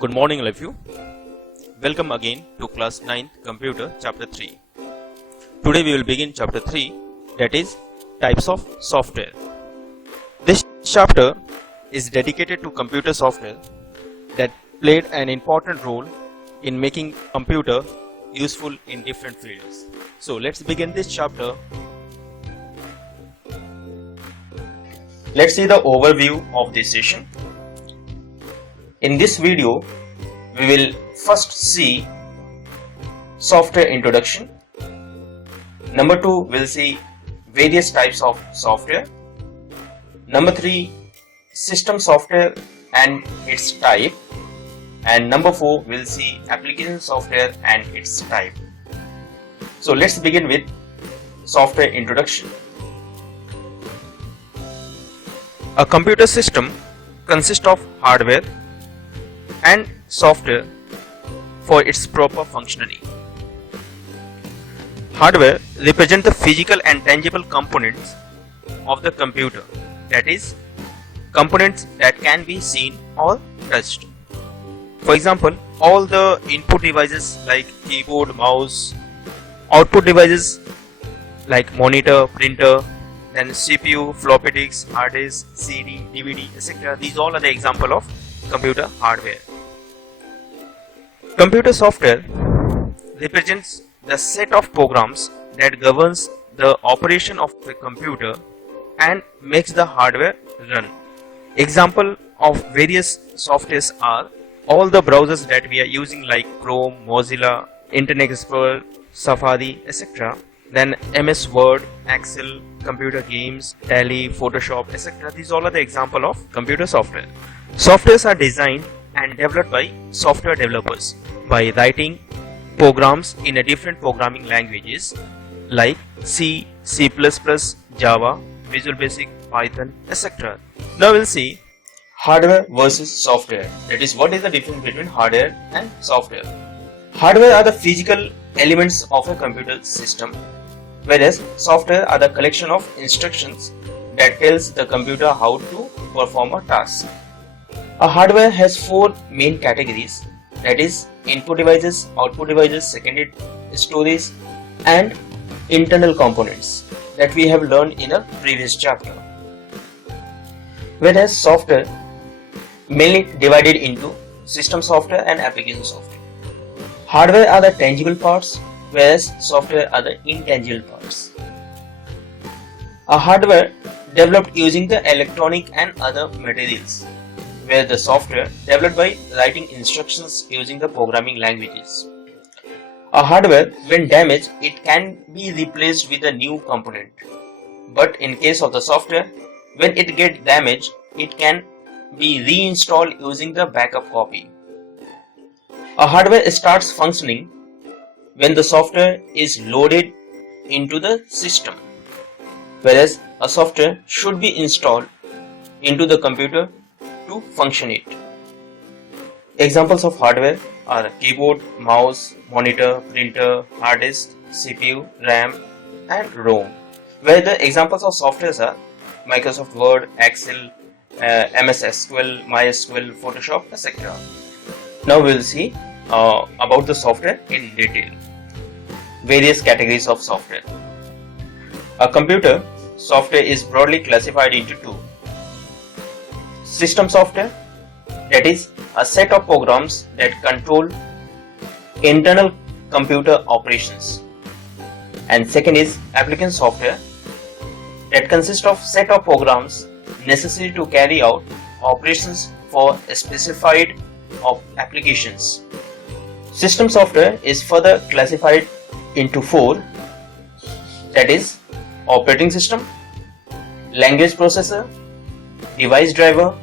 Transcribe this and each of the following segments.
Good morning, all of you. Welcome again to class 9th Computer Chapter 3. Today we will begin Chapter 3, that is Types of Software. This chapter is dedicated to computer software that played an important role in making computer useful in different fields. So let's begin this chapter. Let's see the overview of this session. In this video, we will first see software introduction. Number 2, we'll see various types of software. Number 3, system software and its type. And number 4, we'll see application software and its type. So let's begin with software introduction. A computer system consists of hardware and software for its proper functioning. Hardware represents the physical and tangible components of the computer, that is, components that can be seen or touched. For example, all the input devices like keyboard, mouse, output devices like monitor, printer, then CPU, floppy disk, hard disk, CD, DVD, etc. These all are the example of computer hardware. Computer software represents the set of programs that governs the operation of the computer and makes the hardware run. Example of various softwares are all the browsers that we are using like Chrome, Mozilla, Internet Explorer, Safari, etc. Then MS Word, Excel, computer games, Tally, Photoshop, etc. These all are the example of computer software. Softwares are designed and developed by software developers by writing programs in a different programming languages like C, C++, Java, Visual Basic, Python, etc. Now we'll see hardware versus software. That is, what is the difference between hardware and software? Hardware are the physical elements of a computer system, whereas software are the collection of instructions that tells the computer how to perform a task. A hardware has 4 main categories, that is, input devices, output devices, secondary storage, and internal components that we have learned in a previous chapter. Whereas software mainly divided into system software and application software. Hardware are the tangible parts, whereas software are the intangible parts. A hardware developed using the electronic and other materials, where the software developed by writing instructions using the programming languages. A hardware, when damaged, it can be replaced with a new component. But in case of the software, when it gets damaged, it can be reinstalled using the backup copy. A hardware starts functioning when the software is loaded into the system, whereas a software should be installed into the computer to function it. Examples of hardware are keyboard, mouse, monitor, printer, hard disk, CPU, RAM, and ROM. Where the examples of softwares are Microsoft Word, Excel, MS SQL, MySQL, Photoshop, etc. Now we will see about the software in detail. Various categories of software. A computer software is broadly classified into 2. System software, that is, a set of programs that control internal computer operations. And second is application software, that consists of set of programs necessary to carry out operations for a specified applications. System software is further classified into 4, that is, operating system, language processor, device driver,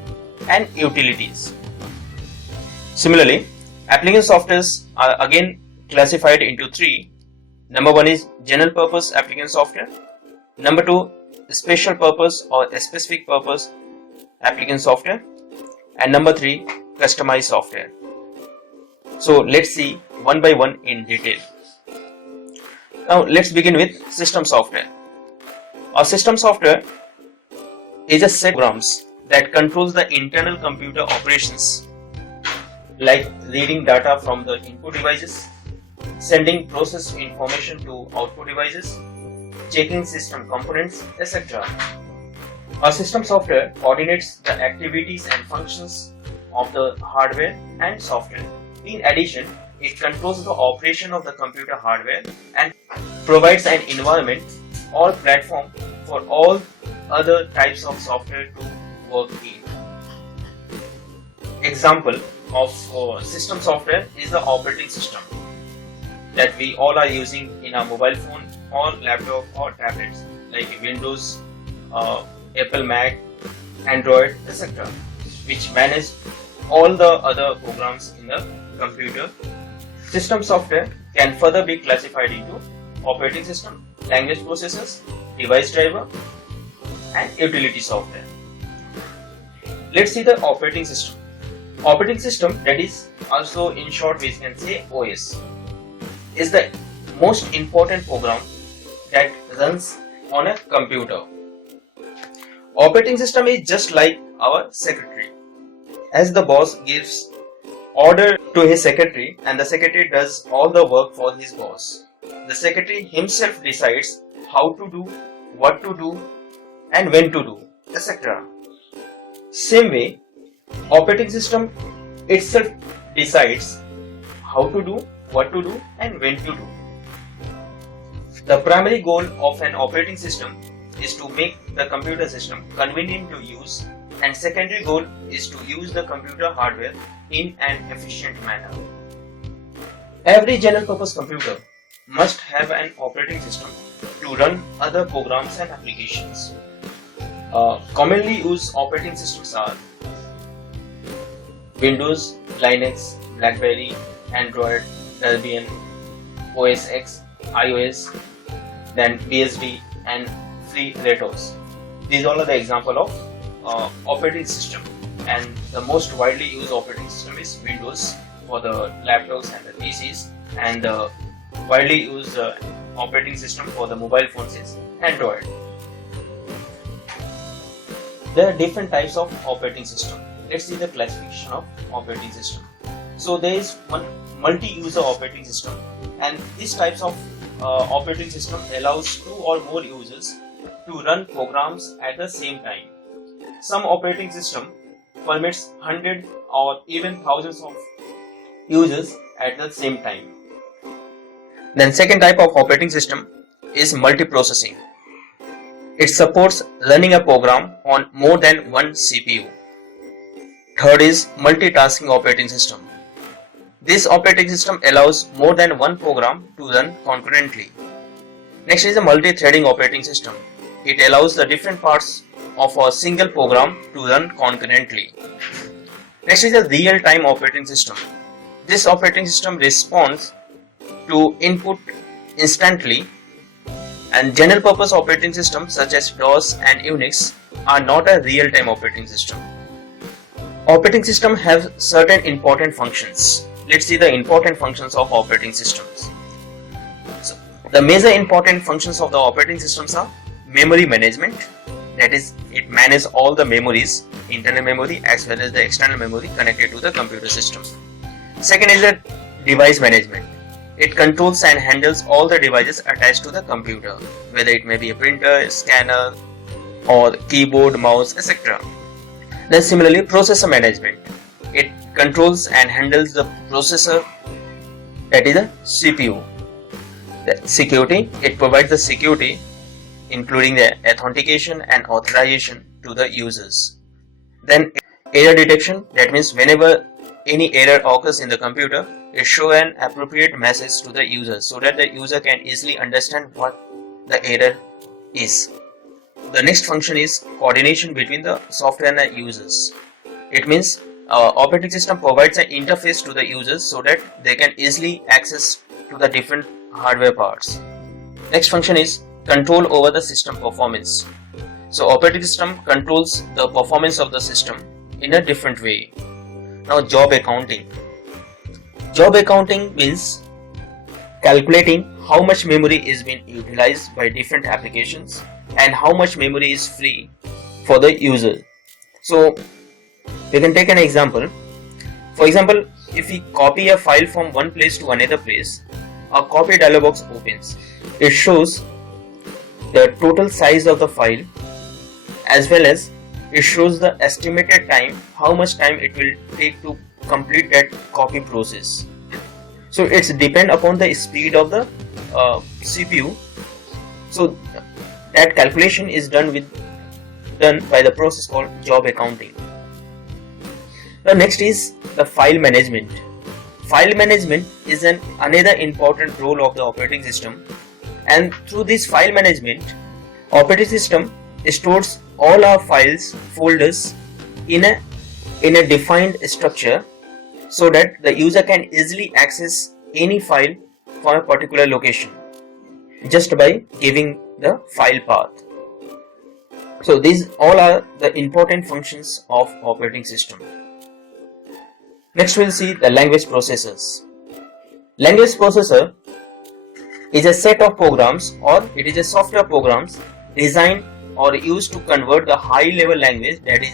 and utilities. Similarly, application softwares are again classified into 3. Number 1 is general purpose application software. Number 2, special purpose or specific purpose application software. And number 3, customized software. So let's see one by one in detail. Now let's begin with system software. A system software is a set of programs that controls the internal computer operations like reading data from the input devices, sending processed information to output devices, checking system components, etc. A system software coordinates the activities and functions of the hardware and software. In addition, it controls the operation of the computer hardware and provides an environment or platform for all other types of software to work in. Example of system software is the operating system that we all are using in our mobile phone or laptop or tablets like Windows, Apple Mac, Android, etc., which manage all the other programs in the computer. System software can further be classified into operating system, language processors, device driver, and utility software. Let's see the operating system. Operating system, that is also in short we can say OS, is the most important program that runs on a computer. Operating system is just like our secretary. As the boss gives order to his secretary and the secretary does all the work for his boss, the secretary himself decides how to do, what to do, and when to do, etc. Same way, operating system itself decides how to do, what to do, and when to do. The primary goal of an operating system is to make the computer system convenient to use, and secondary goal is to use the computer hardware in an efficient manner. Every general purpose computer must have an operating system to run other programs and applications. Commonly used operating systems are Windows, Linux, BlackBerry, Android, Debian, OS X, iOS, then BSD and FreeRTOS. These all are the example of operating system, and the most widely used operating system is Windows for the laptops and the PCs, and the widely used operating system for the mobile phones is Android. There are different types of operating system. Let's see the classification of operating system. So there is one multi-user operating system, and these types of operating system allows two or more users to run programs at the same time. Some operating system permits hundreds or even thousands of users at the same time. Then second type of operating system is multiprocessing. It supports running a program on more than one CPU. Third is multitasking operating system. This operating system allows more than one program to run concurrently. Next is a multi-threading operating system. It allows the different parts of a single program to run concurrently. Next is a real-time operating system. This operating system responds to input instantly, and general purpose operating systems such as DOS and Unix are not a real-time operating system. Operating systems have certain important functions. Let's see the important functions of operating systems. So, the major important functions of the operating systems are memory management, that is, it manages all the memories, internal memory as well as the external memory connected to the computer system. Second is the device management. It controls and handles all the devices attached to the computer, whether it may be a printer, scanner, or keyboard, mouse, etc. Then similarly, processor management. It controls and handles the processor, that is the CPU. The security, it provides the security including the authentication and authorization to the users. Then error detection, that means whenever any error occurs in the computer, it shows an appropriate message to the user so that the user can easily understand what the error is. The next function is coordination between the software and the users. It means operating system provides an interface to the users so that they can easily access to the different hardware parts. Next function is control over the system performance. So operating system controls the performance of the system in a different way. Now job accounting. Job accounting means calculating how much memory is being utilized by different applications and how much memory is free for the user. So you can take an example. For example, if we copy a file from one place to another place, a copy dialog box opens. It shows the total size of the file as well as it shows the estimated time, how much time it will take to complete that copy process. So it's depend upon the speed of the CPU. So that calculation is done by the process called job accounting. The next is the file management. File management is another important role of the operating system, and through this file management, operating system stores all our files, folders in a defined structure so that the user can easily access any file from a particular location just by giving the file path. So these all are the important functions of operating system. Next we'll see the language processors. Language processor is a set of programs, or it is a software programs designed or used to convert the high level language, that is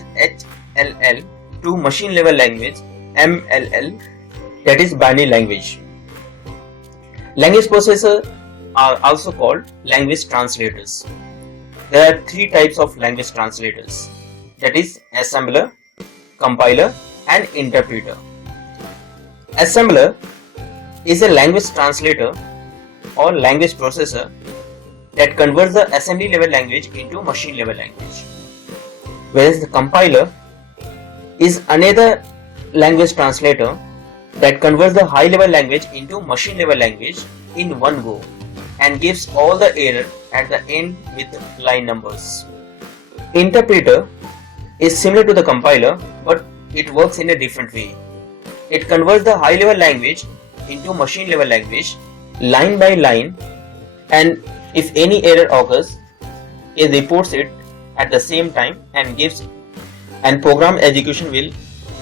HLL, to machine level language, MLL, that is binary language. Language processors are also called language translators. There are three types of language translators, that is assembler, compiler and interpreter. Assembler is a language translator or language processor that converts the assembly level language into machine level language, whereas the compiler is another language translator that converts the high level language into machine level language in one go and gives all the error at the end with line numbers. Interpreter is similar to the compiler, but it works in a different way. It converts the high level language into machine level language line by line, and if any error occurs, it reports it at the same time and program execution will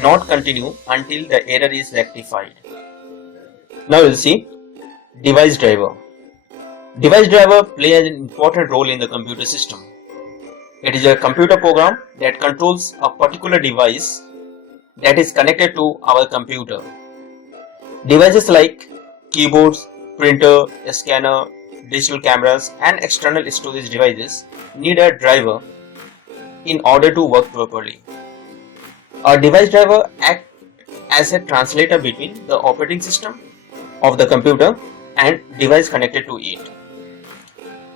not continue until the error is rectified. Now we'll see device driver. Device driver plays an important role in the computer system. It is a computer program that controls a particular device that is connected to our computer. Devices like keyboards, printer, scanner, digital cameras and external storage devices need a driver in order to work properly. A device driver acts as a translator between the operating system of the computer and device connected to it.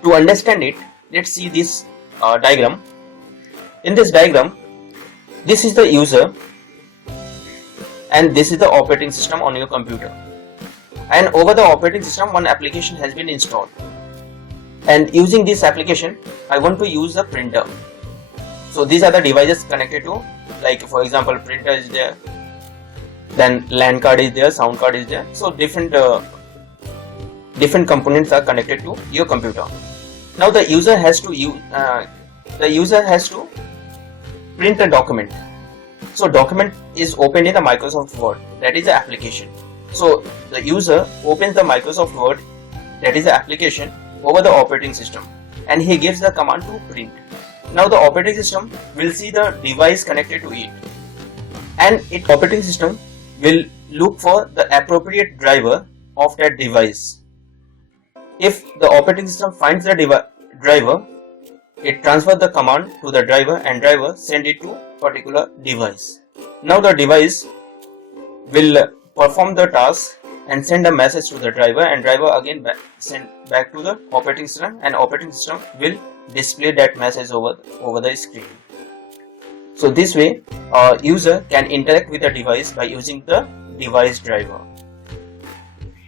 To understand it, let's see this diagram. In this diagram, this is the user and this is the operating system on your computer, and over the operating system one application has been installed, and using this application I want to use the printer. So these are the devices connected to, like for example printer is there, then LAN card is there, sound card is there. So different components are connected to your computer. Now the user has to print a document. So document is opened in the Microsoft Word, that is the application. So the user opens the Microsoft Word, that is the application, over the operating system, and he gives the command to print. Now the operating system will see the device connected to it, and its operating system will look for the appropriate driver of that device. If the operating system finds the driver, it transfers the command to the driver and driver send it to particular device. Now the device will perform the task and send a message to the driver, and driver again send back to the operating system, and operating system will display that message over the screen. So this way user can interact with the device by using the device driver.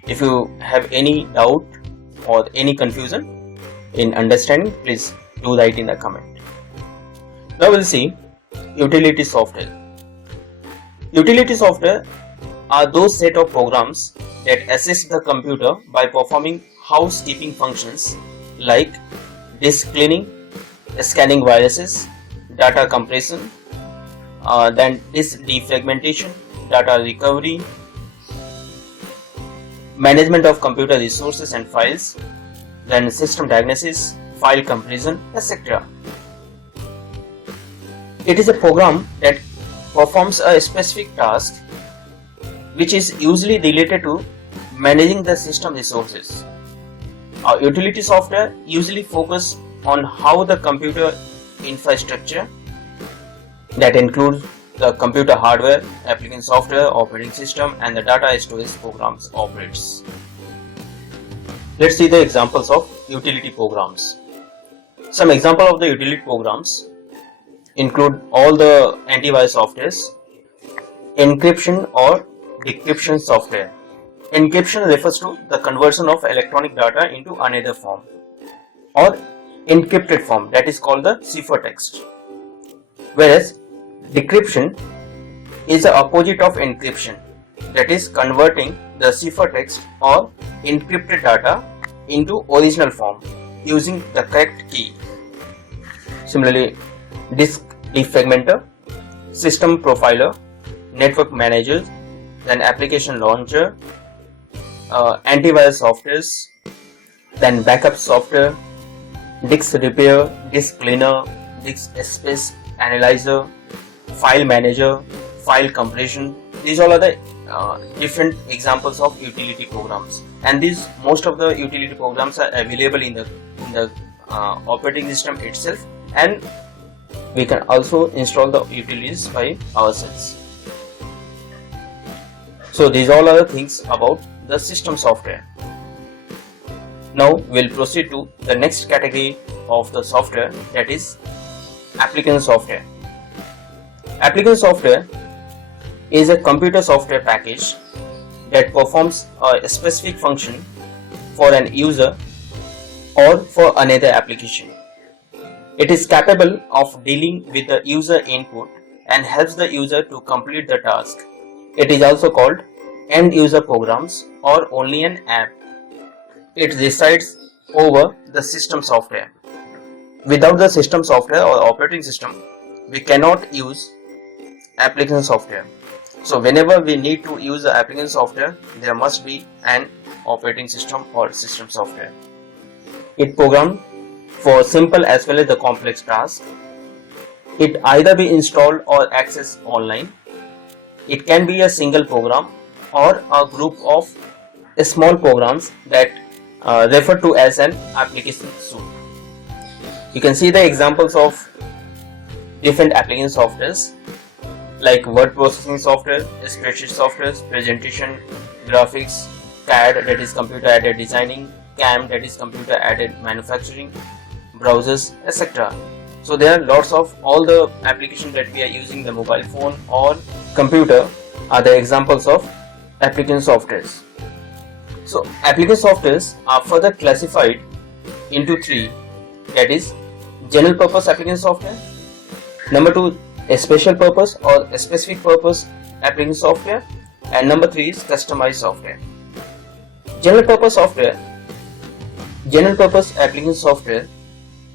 If you have any doubt or any confusion in understanding, please do write in the comment. Now we'll see utility software. Utility software are those set of programs that assist the computer by performing housekeeping functions like disk cleaning, scanning viruses, data compression, then disk defragmentation, data recovery, management of computer resources and files, then system diagnosis, file comparison, etc. It is a program that performs a specific task which is usually related to managing the system resources. Our utility software usually focus on how the computer infrastructure, that includes the computer hardware, application software, operating system, and the data storage programs operates. Let's see the examples of utility programs. Some example of the utility programs include all the antivirus softwares, encryption or decryption software. Encryption refers to the conversion of electronic data into another form or encrypted form, that is called the ciphertext. Whereas decryption is the opposite of encryption, that is converting the ciphertext or encrypted data into original form using the correct key. Similarly, disk defragmenter, system profiler, network manager, then application launcher, antivirus softwares, then backup software, disk repair, disk cleaner, disk space analyzer, file manager, file compression. These all are the different examples of utility programs, and these most of the utility programs are available in the operating system itself, and we can also install the utilities by ourselves. So these all are the things about the system software. Now we'll proceed to the next category of the software, that is application software. Application software is a computer software package that performs a specific function for an user or for another application. It is capable of dealing with the user input and helps the user to complete the task. It is also called end user programs or only an app. It resides over the system software. Without the system software or operating system, we cannot use application software. So whenever we need to use the application software, there must be an operating system or system software. It programs for simple as well as the complex tasks. It either be installed or accessed online. It can be a single program or a group of small programs that referred to as an application suite. You can see the examples of different application softwares like word processing software, spreadsheet software, presentation, graphics, CAD, that is computer aided designing, CAM, that is computer aided manufacturing, browsers, etc. So there are lots of all the applications that we are using, the mobile phone or computer are the examples of application softwares. So application softwares are further classified into three, that is general purpose application software, number two a special purpose or a specific purpose application software, and number three is customized software. General purpose application software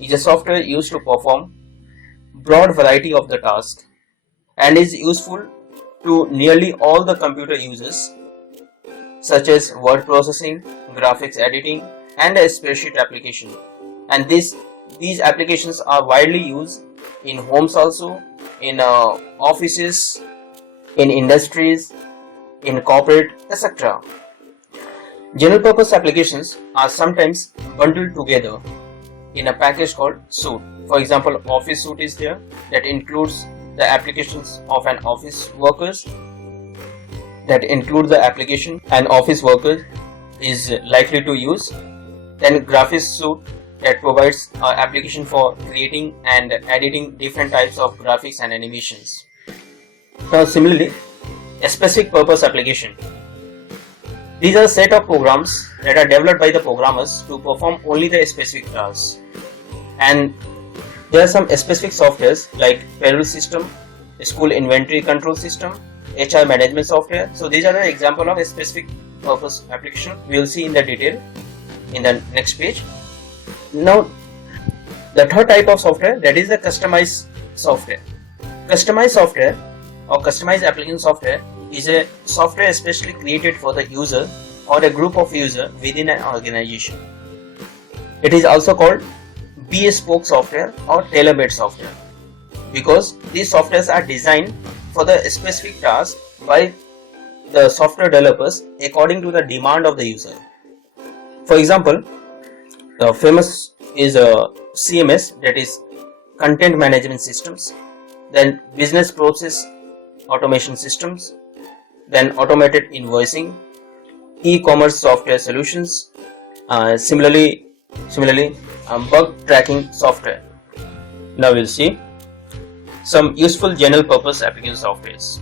is a software used to perform broad variety of the tasks and is useful to nearly all the computer users, such as word processing, graphics editing, and a spreadsheet application. And these applications are widely used in homes also, in offices, in industries, in corporate, etc. General purpose applications are sometimes bundled together in a package called suite. For example, office suite is there, that includes the applications of an office workers, that include the application an office worker is likely to use. Then graphics suite, that provides application for creating and editing different types of graphics and animations. Now similarly, a specific purpose application. These are a set of programs that are developed by the programmers to perform only the specific tasks. And there are some specific softwares like payroll system, school inventory control system, HR management software. So these are the example of a specific purpose application. We will see in the detail in the next page. Now the third type of software, that is the customized software. Customized software or customized application software is a software especially created for the user or a group of users within an organization. It is also called bespoke software or tailor-made software, because these softwares are designed for the specific task by the software developers according to the demand of the user. For example, the famous is a CMS, that is content management systems, then business process automation systems, then automated invoicing, e-commerce software solutions, similarly bug tracking software. Now we'll see some useful general purpose application softwares.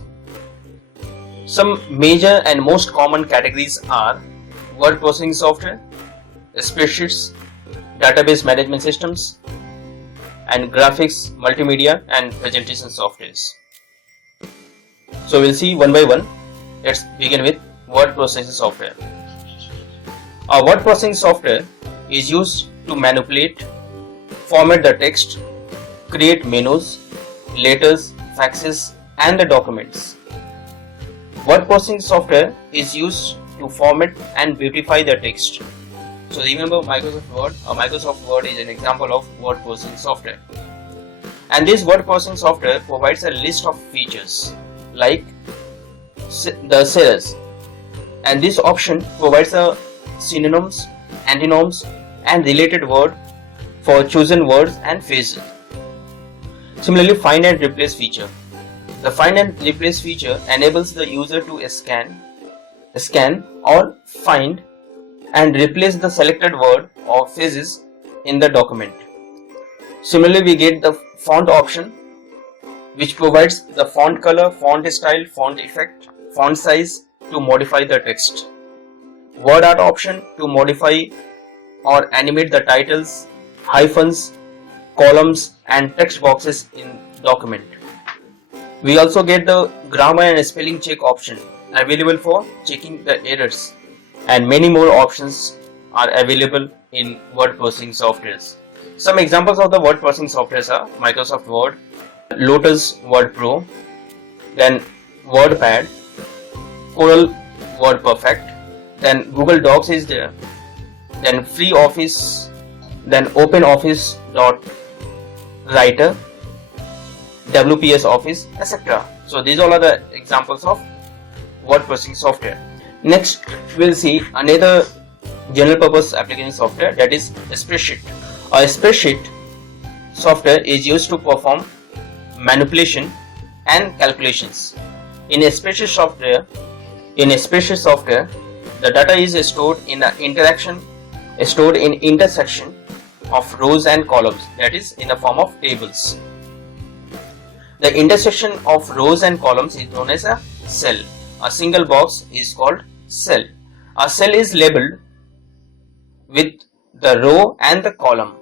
Some major and most common categories are word processing software, spreadsheets, database management systems, and graphics, multimedia and presentation softwares. So we'll see one by one. Let's begin with word processing software. A word processing software is used to manipulate, format the text, create menus, letters, faxes, and the documents. Word processing software is used to format and beautify the text. So remember Microsoft Word. Microsoft Word is an example of word processing software. And this word processing software provides a list of features like the sellers, and this option provides a synonyms, antonyms, and related word for chosen words and phrases. Similarly, find and replace feature. The find and replace feature enables the user to scan or find and replace the selected word or phrases in the document. Similarly, we get the font option, which provides the font color, font style, font effect, font size to modify the text. Word art option to modify or animate the titles, hyphens, columns and text boxes in document. We also get the grammar and spelling check option available for checking the errors, and many more options are available in word processing softwares. Some examples of the word processing softwares are Microsoft Word, Lotus Word Pro, then WordPad, Corel Word Perfect, then Google Docs is there, then Free Office, then OpenOffice Writer, WPS Office, etc. So these all are the examples of word processing software. Next, we'll see another general purpose application software, that is a spreadsheet. A spreadsheet software is used to perform manipulation and calculations. In a spreadsheet software, the data is stored in the intersection of rows and columns, that is in the form of tables. The intersection of rows and columns is known as a cell. A single box is called cell. A cell is labeled with the row and the column.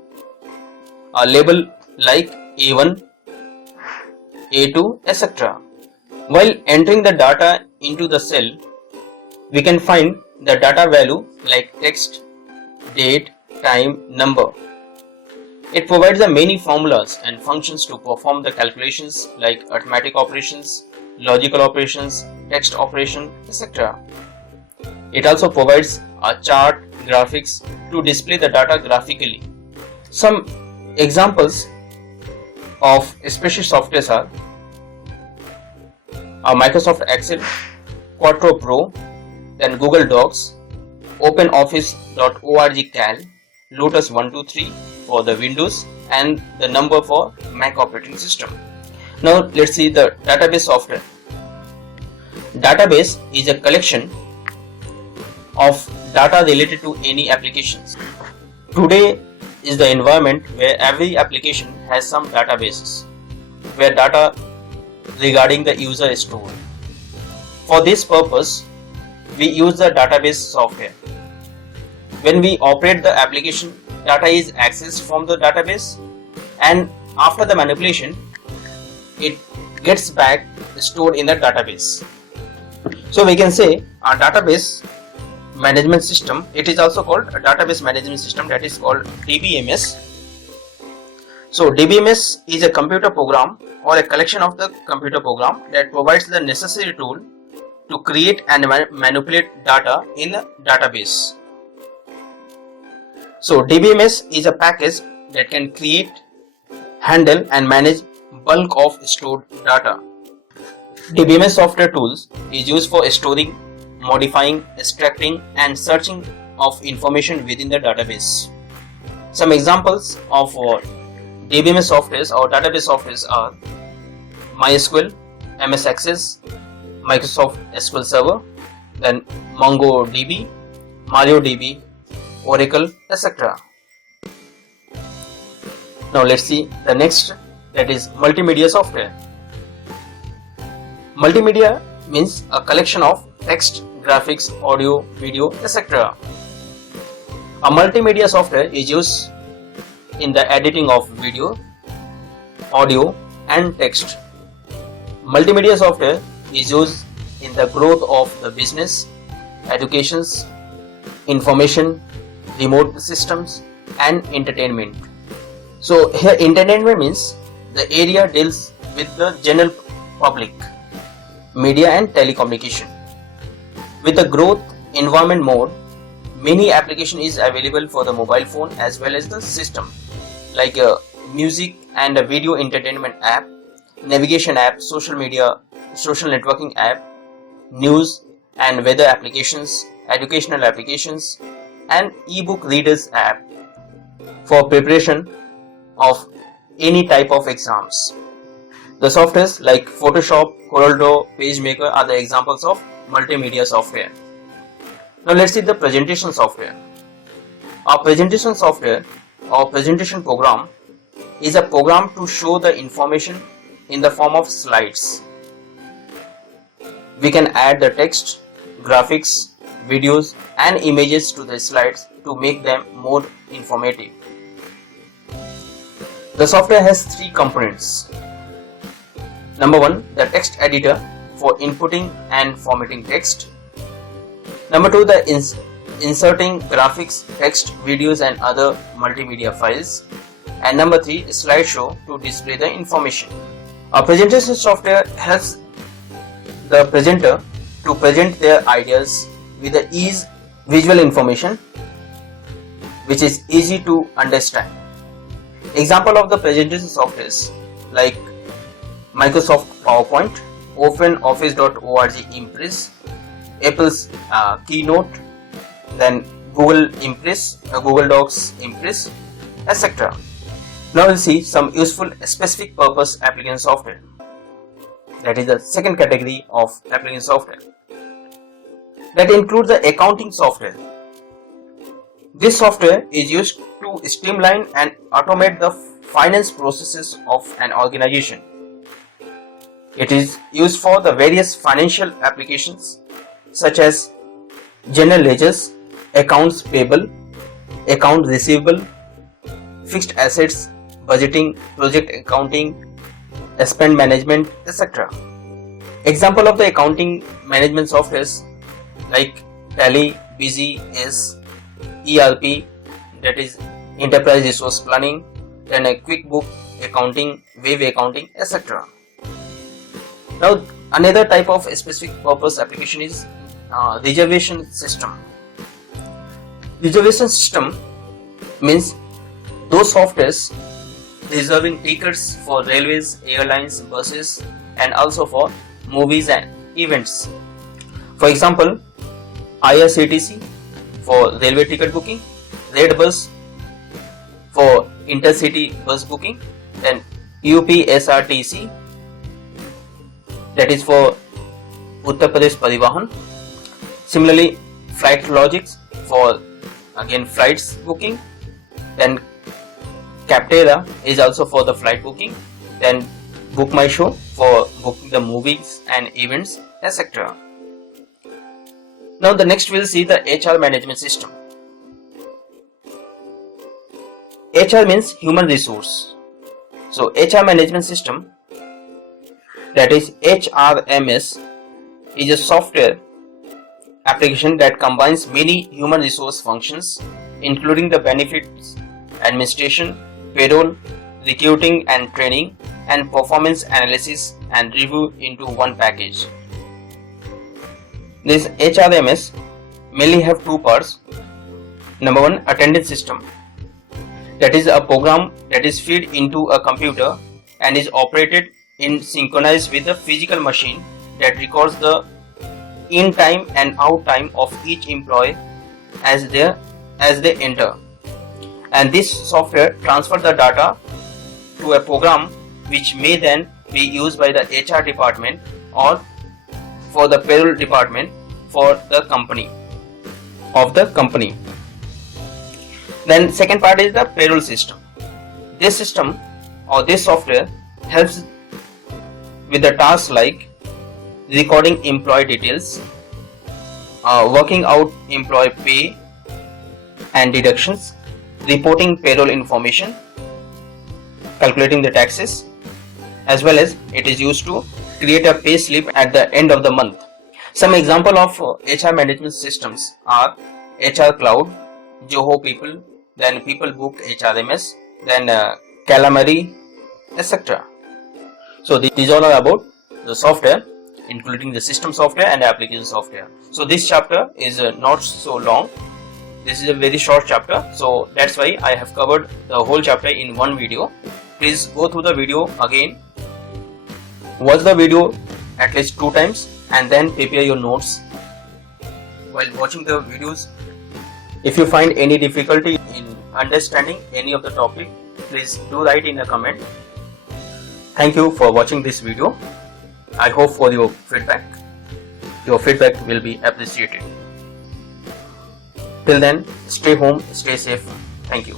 A label like A1, A2, etc. While entering the data into the cell, we can find the data value like text, date, time, number. It provides the many formulas and functions to perform the calculations like arithmetic operations, logical operations, text operation, etc. It also provides a chart, graphics to display the data graphically. Some examples of spreadsheet softwares are Microsoft Excel, Quattro Pro, then Google Docs, OpenOffice.org Cal, Lotus 123 for the Windows, and the number for Mac operating system. Now let's see the database software. Database is a collection of data related to any applications. Today is the environment where every application has some databases where data regarding the user is stored. For this purpose, we use the database software. When we operate the application, data is accessed from the database, and after the manipulation, it gets back stored in the database. So we can say our database management system, it is also called a database management system, that is called DBMS. So DBMS is a computer program or a collection of the computer program that provides the necessary tool to create and manipulate data in a database. So DBMS is a package that can create, handle and manage bulk of stored data. DBMS software tools is used for storing, modifying, extracting and searching of information within the database. Some examples of DBMS softwares or database softwares are MySQL, MS Access, Microsoft SQL Server, then MongoDB, MariaDB, Oracle, etc. Now let's see the next, that is multimedia software. Multimedia means a collection of text, graphics, audio, video, etc. A multimedia software is used in the editing of video, audio and text. Multimedia software is used in the growth of the business, educations, information, remote systems and entertainment. So here entertainment means the area deals with the general public, media and telecommunication. With the growth environment mode, many application is available for the mobile phone as well as the system, like a music and a video entertainment app, navigation app, social media, social networking app, news and weather applications, educational applications and ebook readers app for preparation of any type of exams. The softwares like Photoshop, CorelDRAW, PageMaker are the examples of multimedia software. Now let's see the presentation software. Our presentation software or presentation program is a program to show the information in the form of slides. We can add the text, graphics, videos and images to the slides to make them more informative. The software has three components. Number one, the text editor for inputting and formatting text. Number two, the inserting graphics, text, videos and other multimedia files. And number three, slideshow to display the information. Our presentation software helps the presenter to present their ideas with the ease visual information which is easy to understand. Example of the presentation softwares like Microsoft PowerPoint, OpenOffice.org Impress, Apple's Keynote, then Google Impress, Google Docs Impress, etc. Now we'll see some useful specific purpose application software. That is the second category of application software. That includes the accounting software. This software is used to streamline and automate the finance processes of an organization. It is used for the various financial applications such as general ledgers, accounts payable, account receivable, fixed assets, budgeting, project accounting, spend management, etc. Example of the accounting management softwares like Tally, BZS, ERP, that is Enterprise Resource Planning, then a QuickBook Accounting, Wave Accounting, etc. Now another type of specific purpose application is reservation system. Reservation system means those softwares reserving tickets for railways, airlines, buses and also for movies and events. For example, IRCTC for railway ticket booking, Redbus for intercity bus booking, then UPSRTC, that is for Uttar Pradesh Parivahan. Similarly, Flightlogics for again flights booking, then Captera is also for the flight booking, then BookMyShow for booking the movies and events, etc. Now the next we'll see the HR management system. HR means human resource. So HR management system, that is HRMS, is a software application that combines many human resource functions including the benefits administration, payroll, recruiting and training, and performance analysis and review into one package. This HRMS mainly have two parts. Number one, attendance system. That is a program that is fed into a computer and is operated in synchronized with the physical machine that records the in time and out time of each employee as they enter, and this software transfers the data to a program which may then be used by the HR department or for the payroll department for the company. Then second part is the payroll system. This system or this software helps with the tasks like recording employee details, working out employee pay and deductions, reporting payroll information, calculating the taxes, as well as it is used to create a pay slip at the end of the month. Some example of HR management systems are HR Cloud, Zoho People, then People Book HRMS, then Calamari, etc. So these all are about the software, including the system software and application software. So this chapter is not so long. This is a very short chapter, so that's why I have covered the whole chapter in one video. Please go through the video again, watch the video at least 2 times, and then prepare your notes while watching the videos. If you find any difficulty in understanding any of the topic, please do write in a comment. Thank you for watching this video. I hope for your feedback. Your feedback will be appreciated. Till then, stay home, stay safe. Thank you.